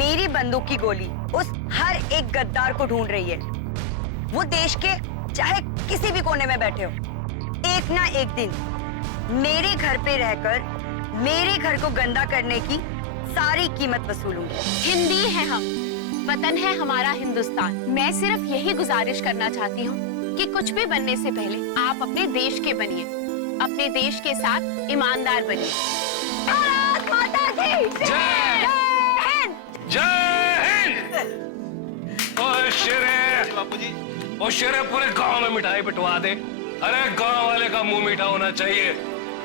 मेरी बंदूक की गोली उस हर एक गद्दार को ढूंढ रही है। वो देश के चाहे किसी भी कोने में बैठे हो, एक ना एक दिन मेरे घर पे रहकर मेरे घर को गंदा करने की सारी कीमत वसूलूंगी। हिंदी है हम, वतन है हमारा हिंदुस्तान। मैं सिर्फ यही गुजारिश करना चाहती हूँ कि कुछ भी बनने से पहले आप अपने देश के बनिए, अपने देश के साथ ईमानदार बनिए। भारत माता की जय हिंद। जय हिंद। ओ शेरे पूरे गांव में मिठाई पिटवा दे। अरे गांव वाले का मुंह मीठा होना चाहिए।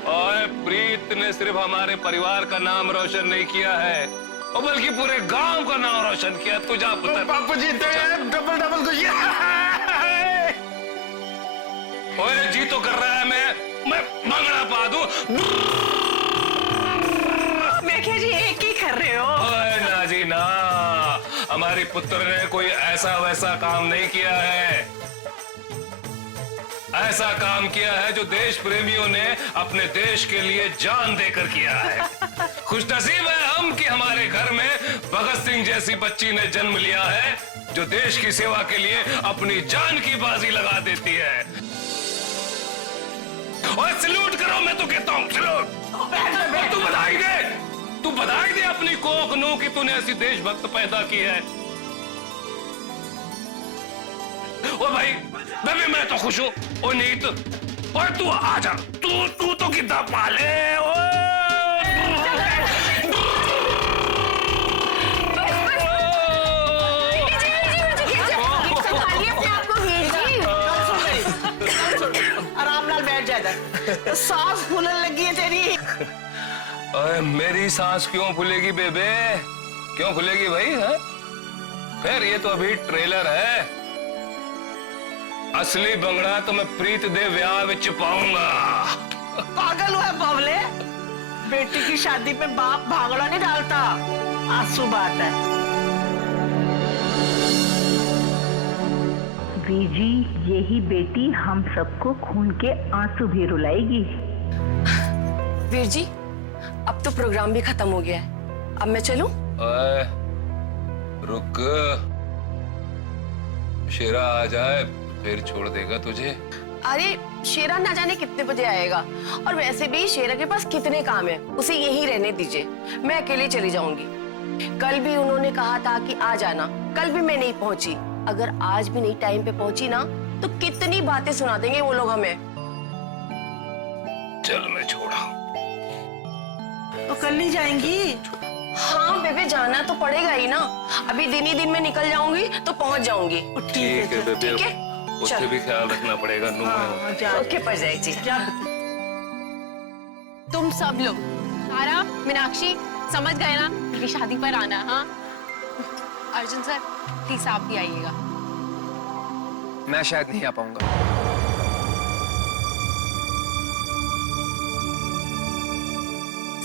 और प्रीत ने सिर्फ हमारे परिवार का नाम रोशन नहीं किया है, और बल्कि पूरे गांव का नाम रोशन किया। तू जा पुत्र। बापू जी डबल डबल खुशी। ओए जी तो कर रहा है, मैं भंगड़ा पा दूं। देखिए जी, एक ही कर रहे हो। ओए ना जी ना, हमारी पुत्र ने कोई ऐसा वैसा काम नहीं किया है। ऐसा काम किया है जो देश प्रेमियों ने अपने देश के लिए जान देकर किया है। खुशनसीब है हम कि हमारे घर में भगत सिंह जैसी बच्ची ने जन्म लिया है, जो देश की सेवा के लिए अपनी जान की बाजी लगा देती है। और सैल्यूट करो, मैं तो कहता हूं सैल्यूट। तू बधाई दे, तू बधाई दे अपनी कोख नू कि तूने ऐसी देशभक्त पैदा की है। ओ भाई बेबी, मैं तो खुश हूं। ओ नीत, और तू आजा, तू तो कितना पाले। आराम नाल बैठ जाएगा। सांस फूलने लगी है तेरी। ओए मेरी सांस क्यों फूलेगी बेबे, क्यों फूलेगी भाई? है फिर ये तो अभी ट्रेलर है। असली बंगड़ा तो मैं प्रीत दे व्याह विच पाऊंगा। पागल हुआ है बावले, बेटी की शादी पे बाप भांगड़ा नहीं डालता। आंसू बात है। बीजी, यही बेटी हम सबको खून के आंसू भी रुलाएगी। वीर जी, अब तो प्रोग्राम भी खत्म हो गया है, अब मैं चलूं? ओए रुक, शेरा आ जाए फिर छोड़ देगा तुझे। अरे शेरा ना जाने कितने बजे आएगा, और वैसे भी शेरा के पास कितने काम है, उसे यहीं रहने दीजिए। मैं अकेले चली जाऊंगी। कल भी उन्होंने कहा था कि आ जाना, कल भी मैं नहीं पहुंची। अगर आज भी नहीं टाइम पे पहुंची ना, तो कितनी बातें सुना देंगे वो लोग हमें। चल मैं छोड़ा। तो कल नहीं जाएंगी? हाँ बेबे, जाना तो पड़ेगा ही ना। अभी दिन ही दिन में निकल जाऊंगी तो पहुंच जाऊंगी। ठीक है बेबे, ठीक है, उससे भी ख्याल रखना पड़ेगा। ओके परजाई जी। तुम सब लोग, तारा, मीनाक्षी, समझ गए ना, मेरी शादी पर आना। हाँ अर्जुन सर, प्लीज आप भी आइएगा। मैं शायद नहीं आ पाऊंगा।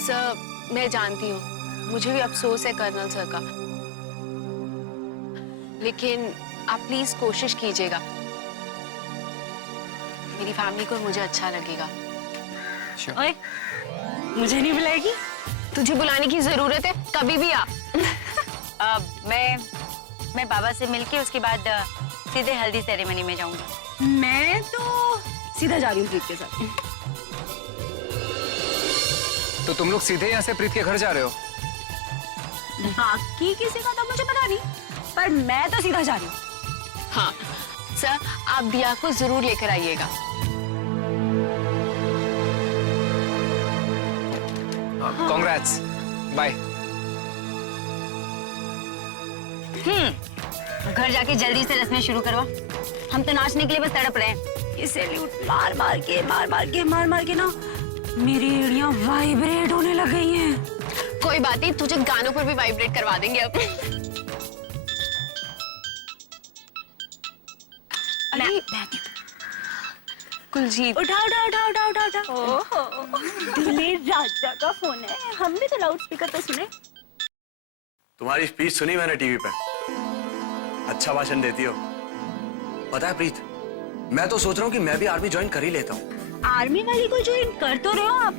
सर मैं जानती हूँ, मुझे भी अफसोस है कर्नल सर का, लेकिन आप प्लीज कोशिश कीजिएगा। मेरी फैमिली को मुझे अच्छा लगेगा। ओए, मुझे नहीं बुलाएगी? तुझे बुलाने की जरूरत है, कभी भी आ। मैं बाबा से मिलके उसके बाद सीधे हल्दी सेरेमनी में जाऊंगी। मैं तो सीधा जा रही हूँ प्रीत के साथ। तो तुम लोग सीधे यहाँ से प्रीत के घर जा रहे हो? बाकी किसी का तो मुझे पता नहीं, पर मैं तो सीधा जा रही हूँ। हाँ सर, आप दिया को जरूर लेकर आइएगा। Congrats, bye. घर जाके जल्दी से रस्में शुरू करवा, हम तो नाचने के लिए बस तड़प रहे हैं। ये सैल्यूट मार मार के ना मेरी एड़ियां वाइब्रेट होने लग गई हैं। कोई बात नहीं, तुझे गानों पर भी वाइब्रेट करवा देंगे अब। अरे कुलजीत, उठा। दूल्हे राजा का फोन है, हमने तो लाउड स्पीकर पे सुने। तुम्हारी स्पीच सुनी मैंने टीवी पे, अच्छा भाषण देती हो। पता है प्रीत, मैं तो सोच रहा हूँ कि मैं भी आर्मी ज्वाइन कर ही लेता हूँ। आर्मी वाली को ज्वाइन कर तो रहे हो आप,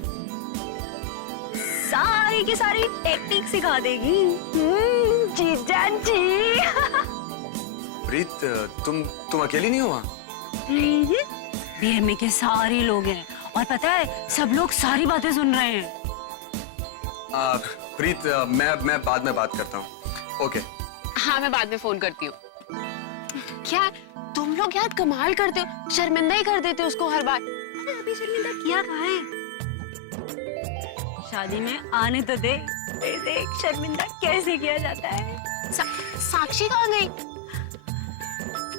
सारी की सारी टेक्निक सिखा देगी। जीजा जी। प्रीत, तुम अकेली नहीं हो वहाँ? बीएमए के सारे लोग हैं और पता है सब लोग सारी बातें सुन रहे हैं। प्रीत, मैं बाद में बात करता हूँ। ओके। हाँ, मैं बाद में फोन करती हूँ। क्या तुम लोग यार कमाल करते हो, शर्मिंदा ही कर देते हो उसको हर बार। अभी शर्मिंदा किया कहाँ है? शादी में आने तो दे, फिर देख शर्मिंदा कैसे किया जाता है। साक्षी कहाँ गई?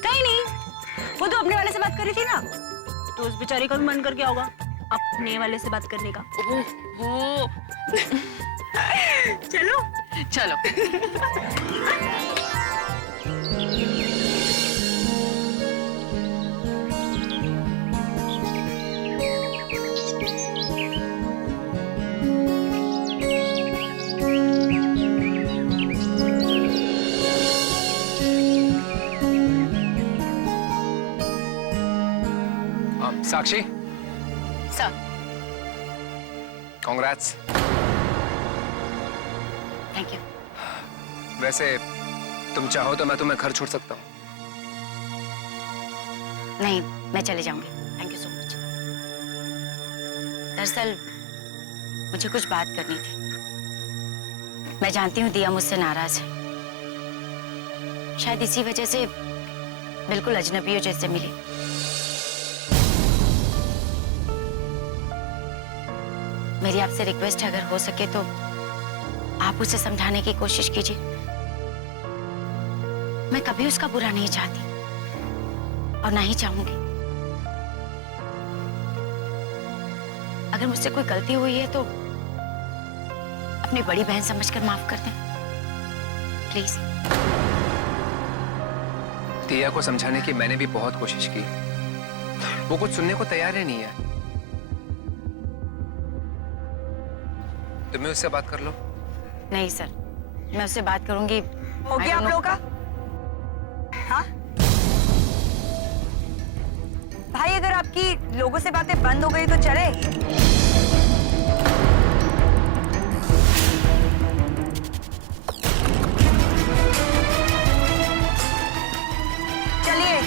कहीं नहीं, वो तो अपने वाले से बात कर रही थी ना, तो उस बेचारी का भी मन कर गया होगा अपने वाले से बात करने का। ओह चलो चलो। साक्षी, सर, कॉन्ग्रेट्स। Thank you. वैसे तुम चाहो तो मैं तुम्हें घर छोड़ सकता हूँ। नहीं, मैं चले जाऊंगी। Thank you so much. दरअसल मुझे कुछ बात करनी थी। मैं जानती हूँ दिया मुझसे नाराज है, शायद इसी वजह से बिल्कुल अजनबियों जैसे मिली। मेरी आपसे रिक्वेस्ट है, अगर हो सके तो आप उसे समझाने की कोशिश कीजिए। मैं कभी उसका बुरा नहीं चाहती और ना ही चाहूंगी। अगर मुझसे कोई गलती हुई है तो अपनी बड़ी बहन समझकर माफ कर दें प्लीज। दिया को समझाने की मैंने भी बहुत कोशिश की, वो कुछ सुनने को तैयार ही नहीं है। तुम्हें उससे बात कर लो। नहीं सर, मैं उससे बात करूंगी। हो गया आप लोगों का? हाँ भाई, अगर आपकी लोगों से बातें बंद हो गई तो चले। चलिए।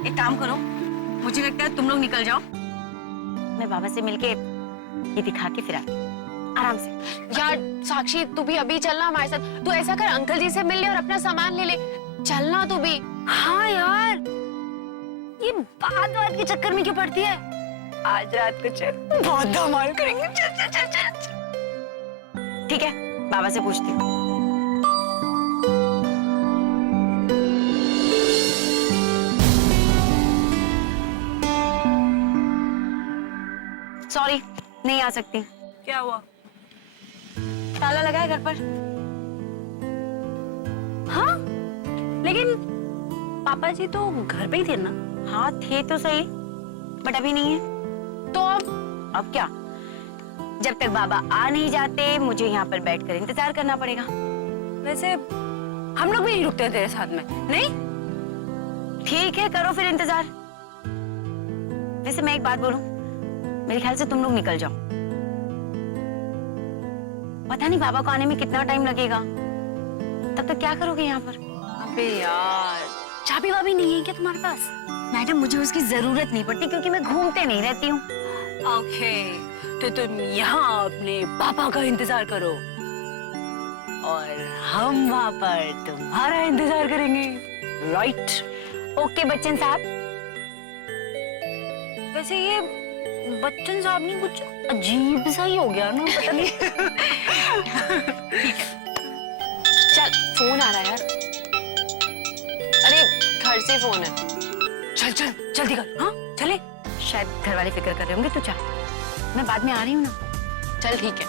एक काम करो, मुझे लगता है तुम लोग निकल जाओ, मैं बाबा से मिलके ये दिखा के फिर आती हूँ, आराम से। यार साक्षी, तू भी अभी चलना हमारे साथ। तू ऐसा कर, अंकल जी से मिल ले और अपना सामान ले ले। चलना तू भी। हाँ यार, ये बात के चक्कर में क्यों पड़ती है? आज रात को चल, बहुत धमाल करेंगे। चल चल चल चल, चल। ठीक है, बाबा से पूछती हूँ। सॉरी, नहीं आ सकती। क्या हुआ? ताला लगा है घर पर। हाँ, लेकिन पापा जी तो घर पे ही थे ना। हाँ थे तो सही, बट अभी नहीं है। तो अब क्या, जब तक बाबा आ नहीं जाते मुझे यहाँ पर बैठकर इंतजार करना पड़ेगा। वैसे हम लोग भी नहीं रुकते तेरे साथ में, नहीं? ठीक है, करो फिर इंतजार। वैसे मैं एक बात बोलूं, मेरे ख्याल से तुम लोग निकल जाओ। पता नहीं बाबा को आने में कितना टाइम लगेगा, तब तक क्या करोगे यहाँ पर? अबे यार, चाबी वाबी नहीं है क्या तुम्हारे पास? मैडम, मुझे उसकी जरूरत नहीं पड़ती क्योंकि मैं घूमते नहीं रहती हूँ। ओके, तो तुम यहाँ अपने पापा का इंतजार करो और हम वहाँ पर तुम्हारा इंतजार करेंगे, राइट? ओके बच्चन साहब। वैसे ये बच्चन साहब नहीं, कुछ अजीब सा ही हो गया ना, पता नहीं। चल, फोन आ रहा है यार। अरे घर से फोन है। चल चल जल्दी कर। हाँ चले। शायद घर वाले फिक्र कर रहे होंगे। तो चल, मैं बाद में आ रही हूँ ना। चल ठीक है,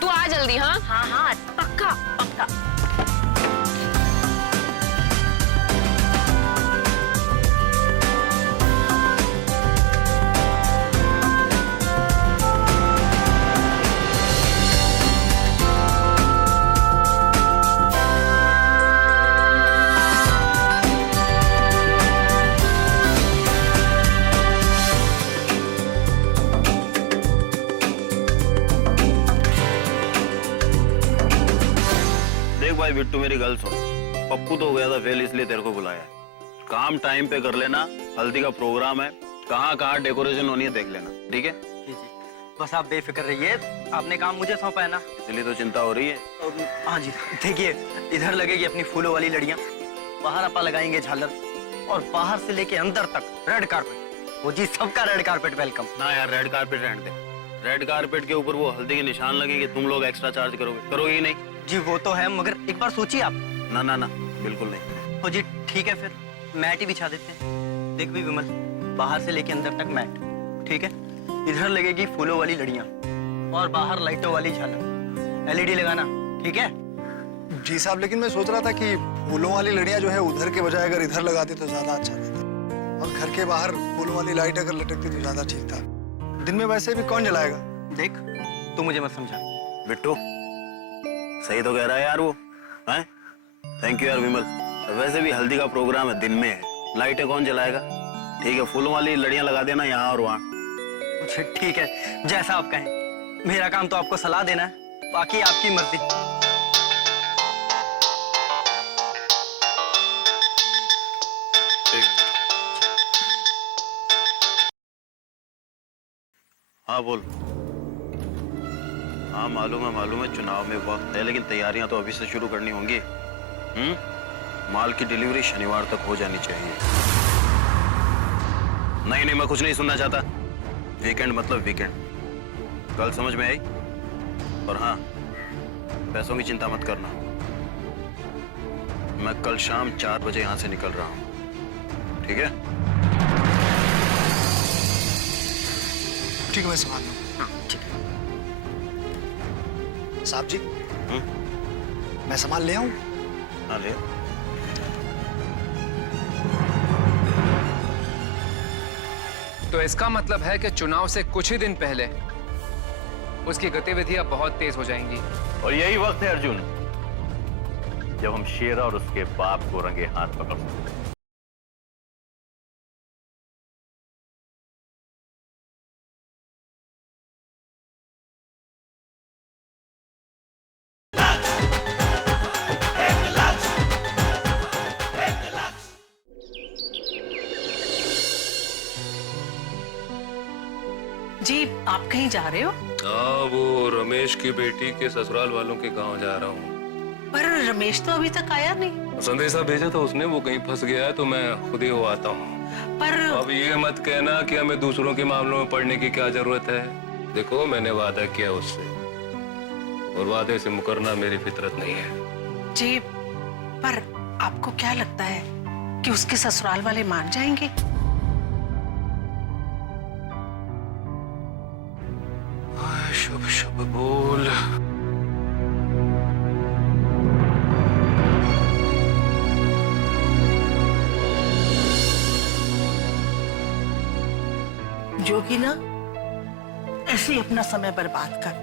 तू आ जल्दी। हाँ हाँ हाँ, पक्का पक्का। भाई बिट्टू मेरी गल सुन, पप्पू तो हो गया था फेल, इसलिए तेरे को बुलाया। काम टाइम पे कर लेना, हल्दी का प्रोग्राम है, कहाँ कहाँ डेकोरेशन होनी है देख लेना, ठीक है? जी जी, बस आप बेफिक्र रहिए, आपने काम मुझे सौंपा है ना, इसलिए तो चिंता हो रही है। हाँ जी, देखिए इधर लगेगी अपनी फूलों वाली लड़ियाँ, बाहर अपा लगाएंगे झालर, और बाहर से लेके अंदर तक रेड कारपेट। वो जी सबका रेड कारपेट वेलकम। ना यार, रेड कारपेट रहने दे। रेड कारपेट के ऊपर वो हल्दी के निशान लगेंगे, तुम लोग एक्स्ट्रा चार्ज करोगे ही नहीं? जी वो तो है, मगर एक बार सोचिए आप। ना ना ना, बिल्कुल नहीं। तो जी ठीक है, फिर मैट ही बिछा देते हैं। देख भी विमल, बाहर से लेके अंदर तक मैट, ठीक है? इधर लगेगी फूलों वाली लड़ियाँ और बाहर लाइटों वाली झालर, LED लगाना, ठीक है? जी साहब, लेकिन मैं सोच रहा था कि फूलों वाली लड़ियाँ जो है उधर के बजाय अगर इधर लगाते तो ज्यादा अच्छा रहता, और घर के बाहर फूलों वाली लाइट अगर लटकती तो ज्यादा ठीक था। दिन में वैसे भी कौन जलाएगा? देख, तू मुझे मत समझा। बिट्टू सही तो कह रहा है यार वो, हैं? थैंक यू यार विमल। वैसे भी हल्दी का प्रोग्राम है, दिन में है, लाइटें कौन जलाएगा? ठीक है, फूलों वाली लड़ियां लगा देना यहाँ और वहाँ। ठीक है, जैसा आप कहें। मेरा काम तो आपको सलाह देना है, बाकी आपकी मर्जी। हाँ बोल। हाँ मालूम है चुनाव में वक्त है, लेकिन तैयारियां तो अभी से शुरू करनी होंगी। माल की डिलीवरी शनिवार तक हो जानी चाहिए। नहीं मैं कुछ नहीं सुनना चाहता। वीकेंड मतलब वीकेंड, कल समझ में आई? और हाँ, पैसों की चिंता मत करना, मैं कल शाम 4 बजे यहां से निकल रहा हूं, ठीक है? ठीक है, मैं संभाल लूँ। ठीक है साहब जी, मैं सामान ले आऊं? हाँ ले। तो इसका मतलब है कि चुनाव से कुछ ही दिन पहले उसकी गतिविधियां बहुत तेज हो जाएंगी। और यही वक्त है अर्जुन जब हम शेरा और उसके बाप को रंगे हाथ पकड़ सकते हैं। जी आप कहीं जा रहे हो? हाँ, वो रमेश की बेटी के ससुराल वालों के गांव जा रहा हूँ। पर रमेश तो अभी तक आया नहीं। संदेशा भेजा था उसने, वो कहीं फंस गया है, तो मैं खुद ही हो आता हूँ। पर अब ये मत कहना कि हमें दूसरों के मामलों में पड़ने की क्या जरूरत है। देखो, मैंने वादा किया उससे, और वादे से मुकरना मेरी फितरत नहीं है। जी, पर आपको क्या लगता है कि उसके ससुराल वाले मान जाएंगे? शुभ शुभ बोल। जोगी ना, ऐसे ही अपना समय बर्बाद कर।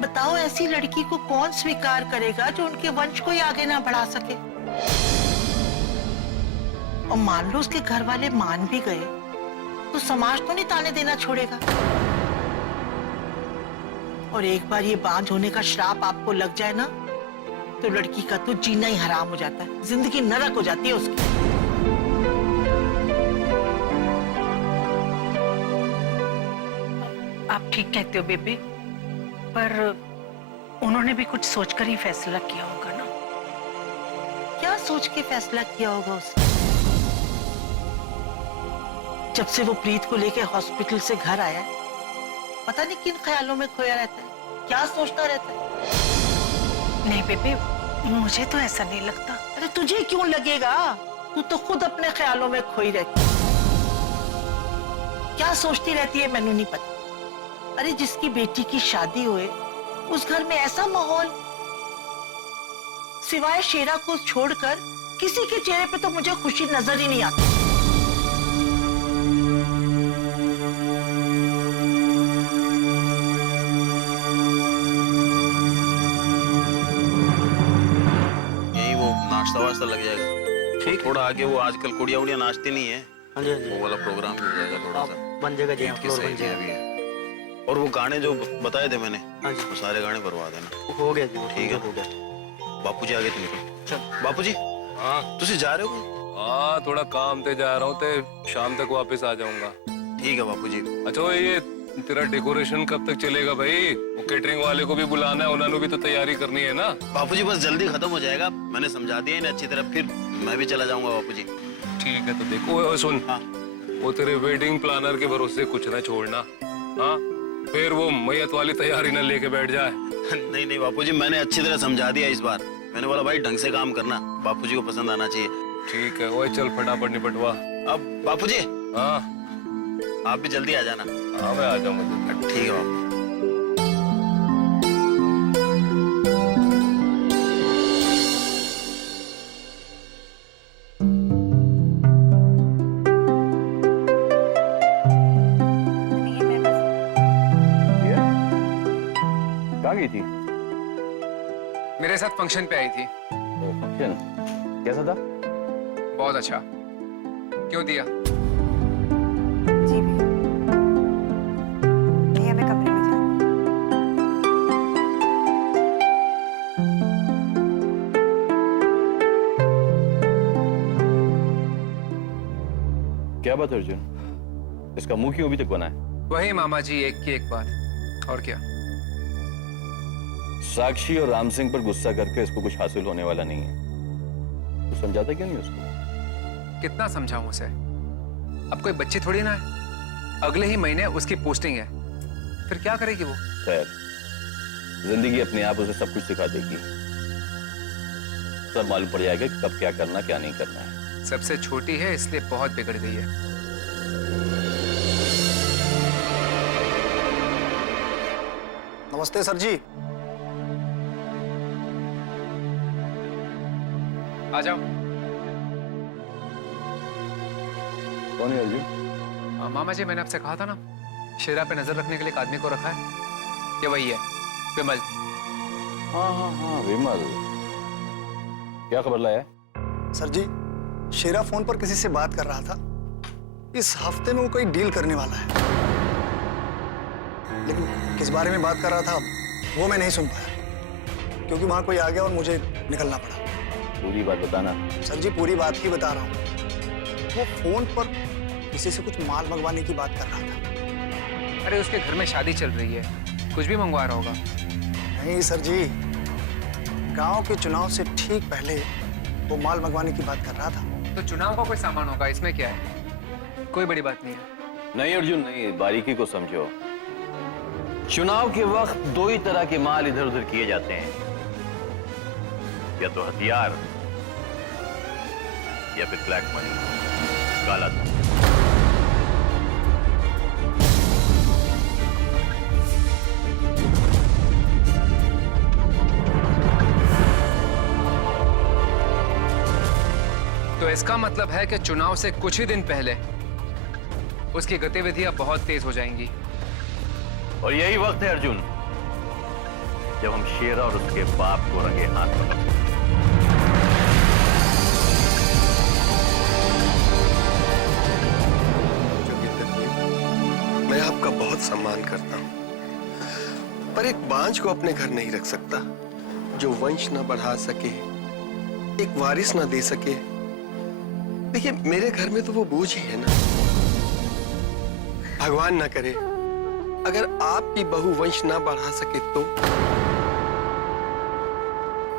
बताओ, ऐसी लड़की को कौन स्वीकार करेगा जो उनके वंश को ही आगे ना बढ़ा सके? और मान लो उसके घर वाले मान भी गए, तो समाज तो नहीं ताने देना छोड़ेगा। और एक बार ये बांझ होने का श्राप आपको लग जाए ना, तो लड़की का तो जीना ही हराम हो जाता है, जिंदगी नरक हो जाती है उसकी। आप ठीक कहते हो बेबी, पर उन्होंने भी कुछ सोचकर ही फैसला किया होगा ना। क्या सोच के फैसला किया होगा उसने? जब से वो प्रीत को लेके हॉस्पिटल से घर आया, पता नहीं किन ख्यालों में खोया रहता है, क्या सोचता रहता है। नहीं बेबी, मुझे तो ऐसा नहीं लगता। अरे तुझे क्यों लगेगा? तू तो खुद अपने ख्यालों में खोई रहती है। क्या सोचती रहती है मैंने नहीं पता। अरे जिसकी बेटी की शादी हुए उस घर में ऐसा माहौल, सिवाय शेरा को छोड़कर किसी के चेहरे पे तो मुझे खुशी नजर ही नहीं आती। यही वो नाश्ता वाश्ता लग जाएगा। ठीक, थोड़ा आगे वो आजकल कुड़िया उड़िया नाचती नहीं है। हाँ जी, हाँ जी। वो वाला प्रोग्राम भी हो जाएगा थोड़ा सा। बन जाएगा जी, ईद की फ्लोर बन सही जाएगा। भी है। और वो गाने जो बताए थे मैंने, हाँ जी। वो सारे गाने भरवा देना। हो गया जी, वो ठीक है। हो गया। बापू जी आगे तुम निकलो। बापू जी, हाँ तुसी जा रहे हो? हाँ, थोड़ा काम पे जा रहा हूँ, ते शाम तक वापस आ जाऊंगा। ठीक है बापू जी। अच्छा ये तेरा डेकोरेशन कब तक चलेगा भाई? वो केटरिंग वाले को भी बुलाना है, उन्होंने भी तो तैयारी करनी है ना। बापू जी बस जल्दी खत्म हो जाएगा, मैंने समझा दिया इन्हें अच्छी तरह, फिर मैं भी चला जाऊंगा बापू जी। ठीक है, तो देखो सुन, हाँ। वो तेरे वेडिंग प्लानर के भरोसे कुछ ना छोड़ना। हाँ, फिर वो मैयत वाली तैयारी न लेके बैठ जाए। नहीं नहीं बापू जी, मैंने अच्छी तरह समझा दिया इस बार। मैंने बोला भाई ढंग से काम करना, बापू जी को पसंद आना चाहिए। ठीक है, वो चल फटाफट निपटवा। अब बापू जी हाँ आप भी जल्दी आ जाना। हाँ, मैं आ जाऊंगा। ठीक है बापू। कहाँ गई थी? मेरे साथ फंक्शन पे आई थी। फंक्शन कैसा था? बहुत अच्छा। क्यों दिया? जी भैया, भैया मैं कमरे में जाऊँ। क्या बात है अर्जुन? इसका मुंह क्यों अभी तक बना है? वही मामा जी, एक की एक बात। और क्या? साक्षी और राम सिंह पर गुस्सा करके इसको कुछ हासिल होने वाला नहीं है। तो समझाता क्यों नहीं उसको? कितना समझाऊं उसे? अब कोई बच्ची थोड़ी ना है। अगले ही महीने उसकी पोस्टिंग है, फिर क्या करेगी वो? खैर, जिंदगी अपने आप उसे सब कुछ सिखा देगी। सब मालूम पड़ जाएगा कि कब क्या करना क्या नहीं करना है। सबसे छोटी है इसलिए बहुत बिगड़ गई है। नमस्ते सर जी। आ जाओ। कौन है अर्जुन? मामा जी, मैंने आपसे कहा था ना, शेरा पे नजर रखने के लिए एक आदमी को रखा है। ये वही है, विमल। हाँ हाँ हाँ, विमल। क्या खबर लाया है? सर जी, शेरा फोन पर किसी से बात कर रहा था। इस हफ्ते में वो कोई डील करने वाला है, लेकिन किस बारे में बात कर रहा था वो मैं नहीं सुन पाया, क्योंकि वहां कोई आ गया और मुझे निकलना पड़ा। पूरी बात बताना। सर जी, पूरी बात ही बता रहा हूँ। वो फोन पर किसी से कुछ माल मंगवाने की बात कर रहा था। अरे उसके घर में शादी चल रही है, कुछ भी मंगवा रहा होगा। नहीं सर जी, गांव के चुनाव से ठीक पहले वो माल मंगवाने की बात कर रहा था। तो चुनाव का कोई सामान होगा, इसमें क्या है? कोई बड़ी बात नहीं है। नहीं अर्जुन नहीं, बारीकी को समझो। चुनाव के वक्त दो ही तरह के माल इधर उधर किए जाते हैं, या तो हथियार या फिर ब्लैक मनी, काला धन। तो इसका मतलब है कि चुनाव से कुछ ही दिन पहले उसकी गतिविधियां बहुत तेज हो जाएंगी। और यही वक्त है अर्जुन जब हम शेरा और उसके बाप को रंगे हाथ पकड़ते हैं। मैं आपका बहुत सम्मान करता हूं, पर एक बांझ को अपने घर नहीं रख सकता जो वंश न बढ़ा सके, एक वारिस न दे सके। देखिए, मेरे घर में तो वो बोझ ही है ना। भगवान ना करे अगर आपकी बहू वंश ना बढ़ा सके तो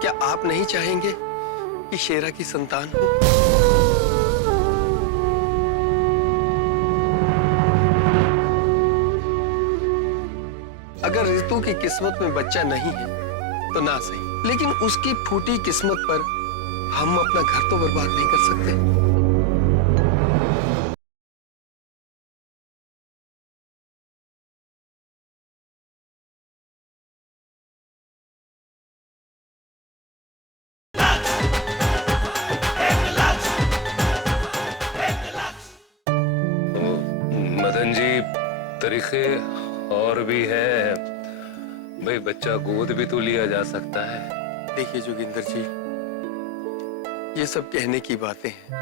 क्या आप नहीं चाहेंगे कि शेरा की संतान हो? अगर रितु की किस्मत में बच्चा नहीं है तो ना सही, लेकिन उसकी फूटी किस्मत पर हम अपना घर तो बर्बाद नहीं कर सकते। तरीके और भी हैं। भाई बच्चा गोद भी तो लिया जा सकता है। देखिए जोगिंदर जी, ये सब कहने की बातें हैं।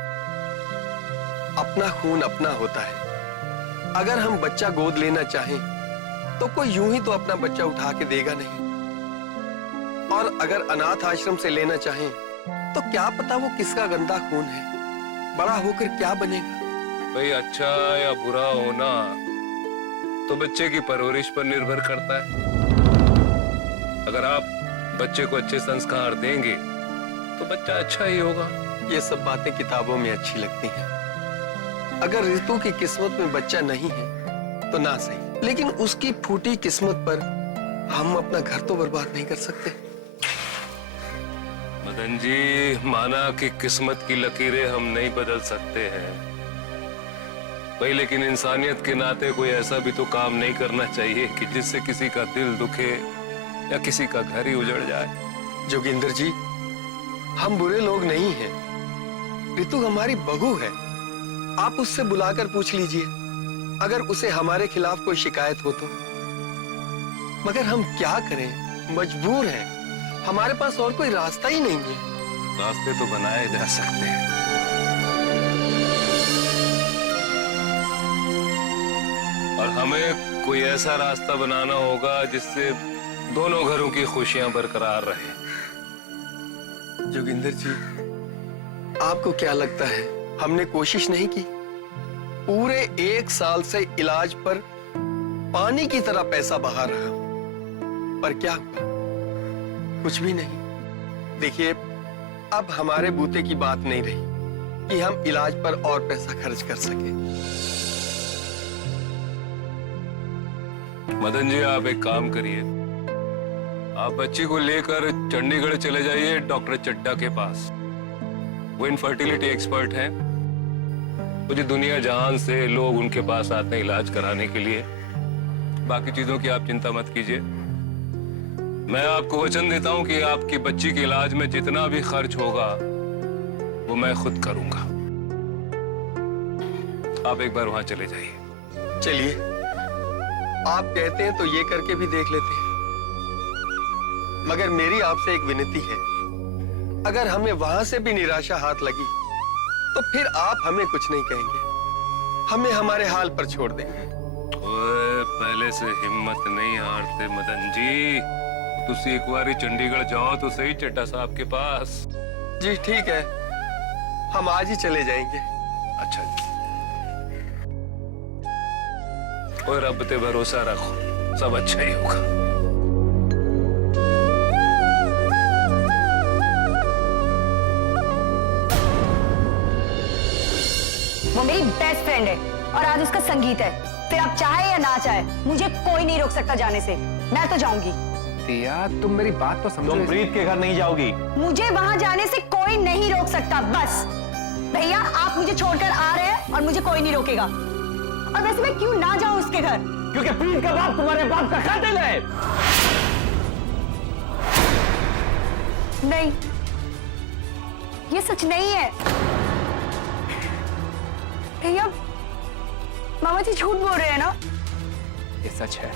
अपना खून अपना होता है। अगर हम बच्चा गोद लेना चाहें तो कोई यूं ही तो अपना बच्चा उठा के देगा नहीं। और अगर अनाथ आश्रम से लेना चाहें तो क्या पता वो किसका गंदा खून है, बड़ा होकर क्या बनेगा। भाई अच्छा या बुरा होना तो बच्चे की परवरिश पर निर्भर करता है। अगर आप बच्चे को अच्छे संस्कार देंगे तो बच्चा अच्छा ही होगा। ये सब बातें किताबों में अच्छी लगती हैं। अगर रितु की किस्मत में बच्चा नहीं है तो ना सही, लेकिन उसकी फूटी किस्मत पर हम अपना घर तो बर्बाद नहीं कर सकते। मदन जी, माना कि किस्मत की लकीरें हम नहीं बदल सकते हैं भाई, लेकिन इंसानियत के नाते कोई ऐसा भी तो काम नहीं करना चाहिए कि जिससे किसी का दिल दुखे या किसी का घर ही उजड़ जाए। जोगिंदर जी, हम बुरे लोग नहीं हैं। रितु हमारी बहू है। आप उससे बुलाकर पूछ लीजिए अगर उसे हमारे खिलाफ कोई शिकायत हो तो। मगर हम क्या करें, मजबूर हैं। हमारे पास और कोई रास्ता ही नहीं है। रास्ते तो बनाए जा सकते हैं। और हमें कोई ऐसा रास्ता बनाना होगा जिससे दोनों घरों की खुशियां बरकरार रहे। जोगिंदर जी, आपको क्या लगता है हमने कोशिश नहीं की? पूरे 1 साल से इलाज पर पानी की तरह पैसा बहा रहा, पर क्या हुआ? कुछ भी नहीं। देखिए, अब हमारे बूते की बात नहीं रही कि हम इलाज पर और पैसा खर्च कर सके। मदन जी, आप एक काम करिए, आप बच्ची को लेकर चंडीगढ़ चले जाइए डॉक्टर चड्डा के पास। वो इनफर्टिलिटी एक्सपर्ट हैं। मुझे दुनिया जहान से लोग उनके पास आते हैं इलाज कराने के लिए। बाकी चीजों की आप चिंता मत कीजिए। मैं आपको वचन देता हूं कि आपकी बच्ची के इलाज में जितना भी खर्च होगा वो मैं खुद करूंगा। आप एक बार वहां चले जाइए। चलिए, आप कहते हैं तो ये करके भी देख लेते हैं। मगर मेरी आपसे एक विनती है, अगर हमें वहां से भी निराशा हाथ लगी तो फिर आप हमें कुछ नहीं कहेंगे, हमें हमारे हाल पर छोड़ देंगे। ओए, पहले से हिम्मत नहीं हारते मदन जी। तुसी एक बार चंडीगढ़ जाओ तो सही चड्डा साहब के पास। जी ठीक है, हम आज ही चले जाएंगे। अच्छा जी। और रब पे भरोसा रखो, सब अच्छा ही होगा। वो मेरी बेस्ट फ्रेंड है और आज उसका संगीत है। फिर आप चाहे या ना चाहे, मुझे कोई नहीं रोक सकता जाने से। मैं तो जाऊंगी। दिया, तुम मेरी बात तो समझो। तुम प्रीत के घर नहीं जाओगी। मुझे वहां जाने से कोई नहीं रोक सकता। बस भैया, आप मुझे छोड़कर आ रहे हैं और मुझे कोई नहीं रोकेगा। और वैसे मैं क्यों ना जाऊं उसके घर? क्योंकि प्रीत का बाप तुम्हारे बाप का कातिल है। नहीं, ये सच नहीं है भैया। मामा जी झूठ बोल रहे हैं ना? ये सच है।